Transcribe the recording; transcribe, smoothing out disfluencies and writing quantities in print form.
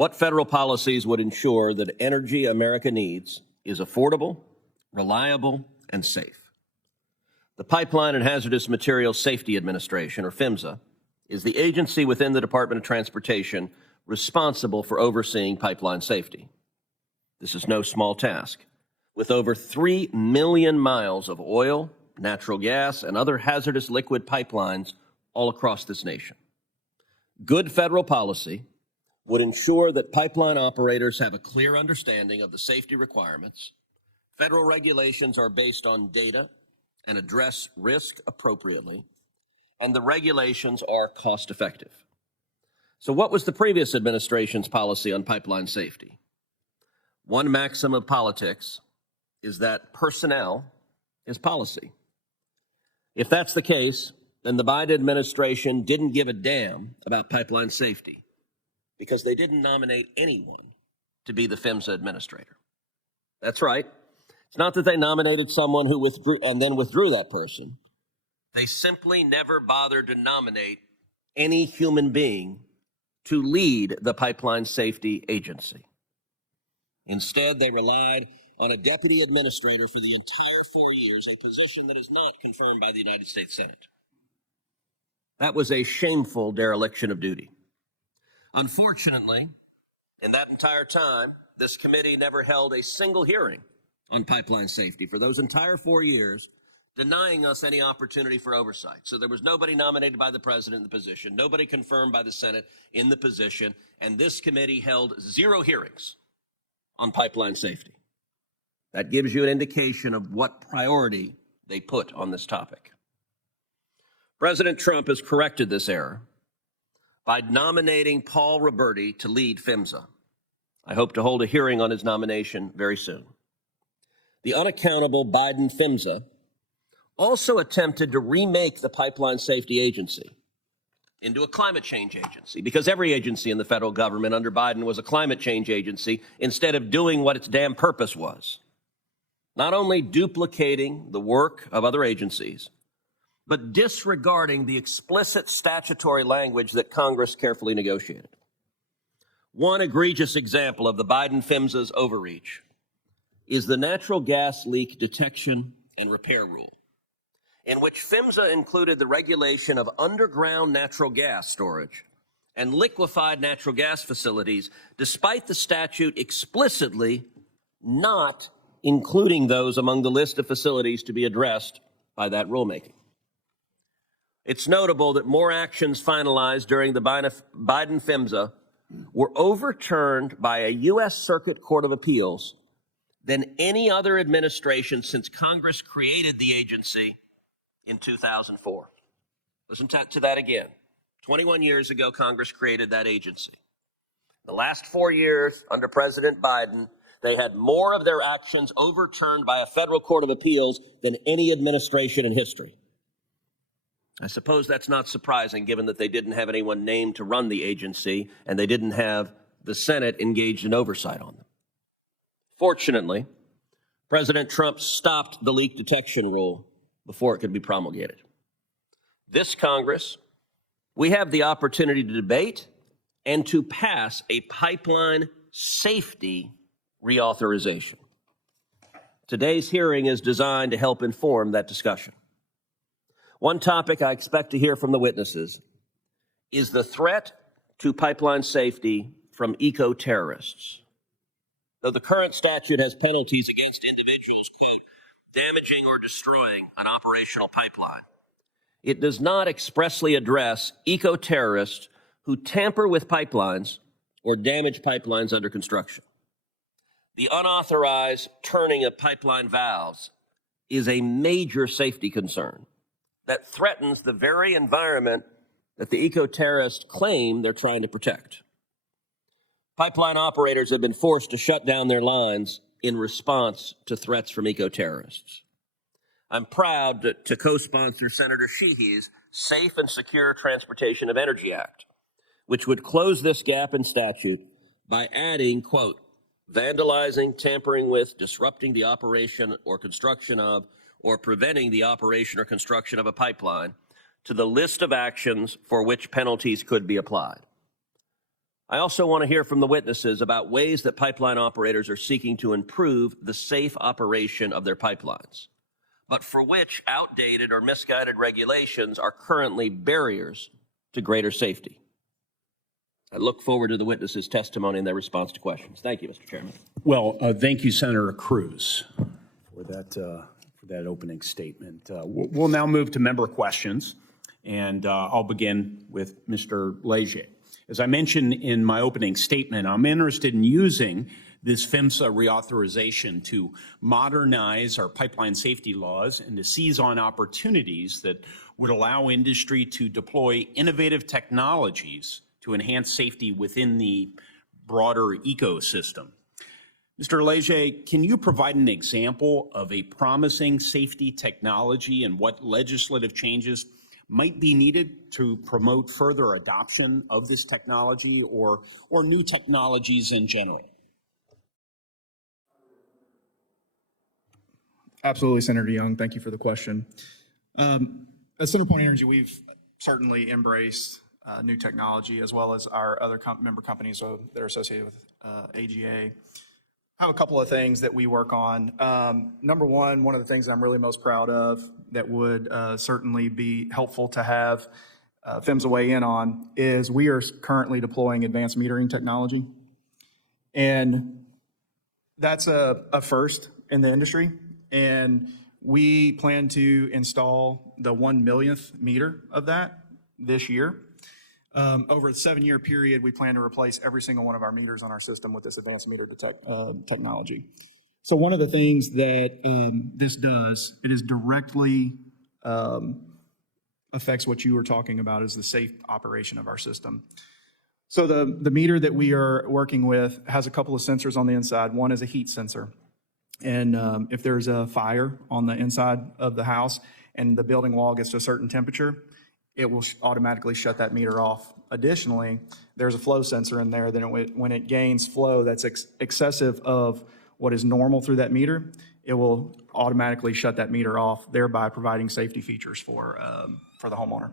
What federal policies would ensure that energy America needs is affordable, reliable, and safe? The Pipeline and Hazardous Materials Safety Administration, or PHMSA, is the agency within the Department of Transportation responsible for overseeing pipeline safety. This is no small task. With over 3 million miles of oil, natural gas, and other hazardous liquid pipelines all across this nation. Good federal policy would ensure that pipeline operators have a clear understanding of the safety requirements. Federal regulations are based on data and address risk appropriately, and the regulations are cost-effective. So what was the previous administration's policy on pipeline safety? One maxim of politics is that personnel is policy. If that's the case, then the Biden administration didn't give a damn about pipeline safety because they didn't nominate anyone to be the PHMSA administrator. That's right. It's not that they nominated someone who withdrew and then withdrew that person. They simply never bothered to nominate any human being to lead the pipeline safety agency. Instead, they relied on a deputy administrator for the entire 4 years, a position that is not confirmed by the United States Senate. That was a shameful dereliction of duty. Unfortunately, in that entire time, this committee never held a single hearing on pipeline safety for those entire 4 years, denying us any opportunity for oversight. So there was nobody nominated by the president in the position, nobody confirmed by the Senate in the position, and this committee held 0 hearings on pipeline safety. That gives you an indication of what priority they put on this topic. President Trump has corrected this error by nominating Paul Roberti to lead PHMSA. I hope to hold a hearing on his nomination very soon. The unaccountable Biden PHMSA also attempted to remake the Pipeline Safety Agency into a climate change agency, because every agency in the federal government under Biden was a climate change agency instead of doing what its damn purpose was. Not only duplicating the work of other agencies, but disregarding the explicit statutory language that Congress carefully negotiated. One egregious example of the Biden PHMSA's overreach is the natural gas leak detection and repair rule, in which PHMSA included the regulation of underground natural gas storage and liquefied natural gas facilities, despite the statute explicitly not including those among the list of facilities to be addressed by that rulemaking. It's notable that more actions finalized during the Biden PHMSA were overturned by a U.S. Circuit Court of Appeals than any other administration since Congress created the agency in 2004. Listen to that again. 21 years ago, Congress created that agency. The last 4 years under President Biden, they had more of their actions overturned by a federal court of appeals than any administration in history. I suppose that's not surprising, given that they didn't have anyone named to run the agency and they didn't have the Senate engaged in oversight on them. Fortunately, President Trump stopped the leak detection rule before it could be promulgated. This Congress, we have the opportunity to debate and to pass a pipeline safety reauthorization. Today's hearing is designed to help inform that discussion. One topic I expect to hear from the witnesses is the threat to pipeline safety from eco-terrorists. Though the current statute has penalties against individuals, quote, damaging or destroying an operational pipeline, it does not expressly address eco-terrorists who tamper with pipelines or damage pipelines under construction. The unauthorized turning of pipeline valves is a major safety concern that threatens the very environment that the eco-terrorists claim they're trying to protect. Pipeline operators have been forced to shut down their lines in response to threats from eco-terrorists. I'm proud to co-sponsor Senator Sheehy's Safe and Secure Transportation of Energy Act, which would close this gap in statute by adding, quote, vandalizing, tampering with, disrupting the operation or construction of, or preventing the operation or construction of a pipeline to the list of actions for which penalties could be applied. I also want to hear from the witnesses about ways that pipeline operators are seeking to improve the safe operation of their pipelines, but for which outdated or misguided regulations are currently barriers to greater safety. I look forward to the witnesses' testimony and their response to questions. Thank you, Mr. Chairman. Well, thank you, Senator Cruz, for that opening statement. We'll now move to member questions, and I'll begin with Mr. Leger. As I mentioned in my opening statement, I'm interested in using this PHMSA reauthorization to modernize our pipeline safety laws and to seize on opportunities that would allow industry to deploy innovative technologies to enhance safety within the broader ecosystem. Mr. Leger, can you provide an example of a promising safety technology and what legislative changes might be needed to promote further adoption of this technology or new technologies in general? Absolutely, Senator Young. Thank you for the question. At CenterPoint Energy, we've certainly embraced new technology, as well as our other member companies that are associated with AGA. I have a couple of things that we work on. Number one of the things I'm really most proud of that would certainly be helpful to have PHMSA weigh in on is we are currently deploying advanced metering technology. And that's a first in the industry. And we plan to install the 1 millionth meter of that this year. Over a 7-year period, we plan to replace every single one of our meters on our system with this advanced meter technology. So one of the things that this does, it is directly affects what you were talking about, is the safe operation of our system. So the meter that we are working with has a couple of sensors on the inside. One is a heat sensor. And if there's a fire on the inside of the house and the building wall gets to a certain temperature, it will automatically shut that meter off. Additionally, there's a flow sensor in there that when it gains flow that's excessive of what is normal through that meter, it will automatically shut that meter off, thereby providing safety features for the homeowner.